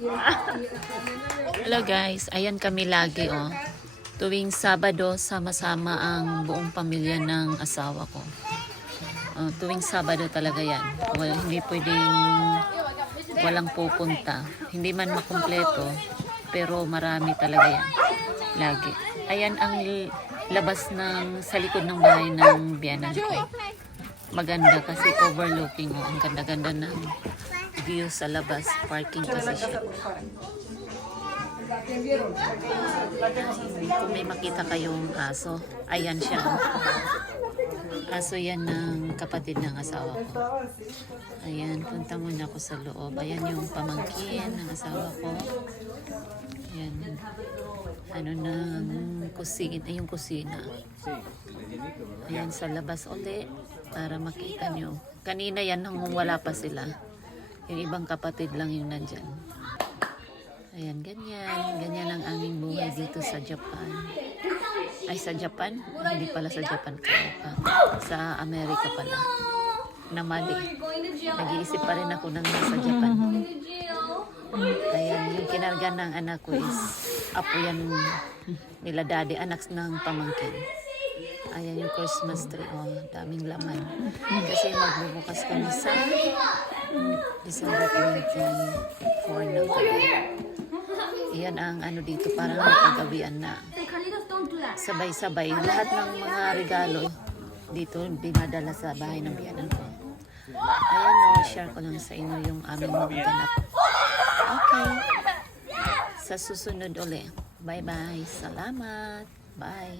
Hello guys, ayan kami lagi oh. Tuwing Sabado, sama-sama ang buong pamilya ng asawa ko. Tuwing Sabado talaga yan. Well, hindi pwedeng walang pupunta. Hindi man makumpleto, pero marami talaga yan. Lagi. Ayan ang labas ng sa likod ng bahay ng biyanan ko. Maganda kasi overlooking. Oh, ang ganda-ganda ng view sa labas. Parking kasi siya. Kung may makita kayong aso, ayan siya. Aso yan ng kapatid ng asawa ko. Ayan, punta muna ako sa loob. Ayan yung pamangkin ng asawa ko. Ayan. Ano ng kusina, yung kusina. Ayan sa labas ulit para makita nyo. Kanina yan nung wala pa sila. Yung ibang kapatid lang yung nandyan. Ayan, ganyan. Ganyan ang aming buhay dito sa Japan. Ay, sa Japan? Hindi pala sa Japan. Sa Amerika pala. Namali. Nag-iisip pa rin ako ng nasa Japan. Ayan, yung kinarga ng anak ko is apo yan nila daddy, anak ng pamangkin. Ayan yung Christmas tree. Oh, daming laman. Kasi magbubukas kami sa December 24 na gabi. Iyan ang ano dito, parang nakagawian na. Sabay-sabay. Lahat ng mga regalo dito dinadala sa bahay ng biyanan ko. Ayan o, share ko lang sa inyo yung aming mga ganap. Okay. Sa susunod ulit. Bye-bye. Salamat. Bye.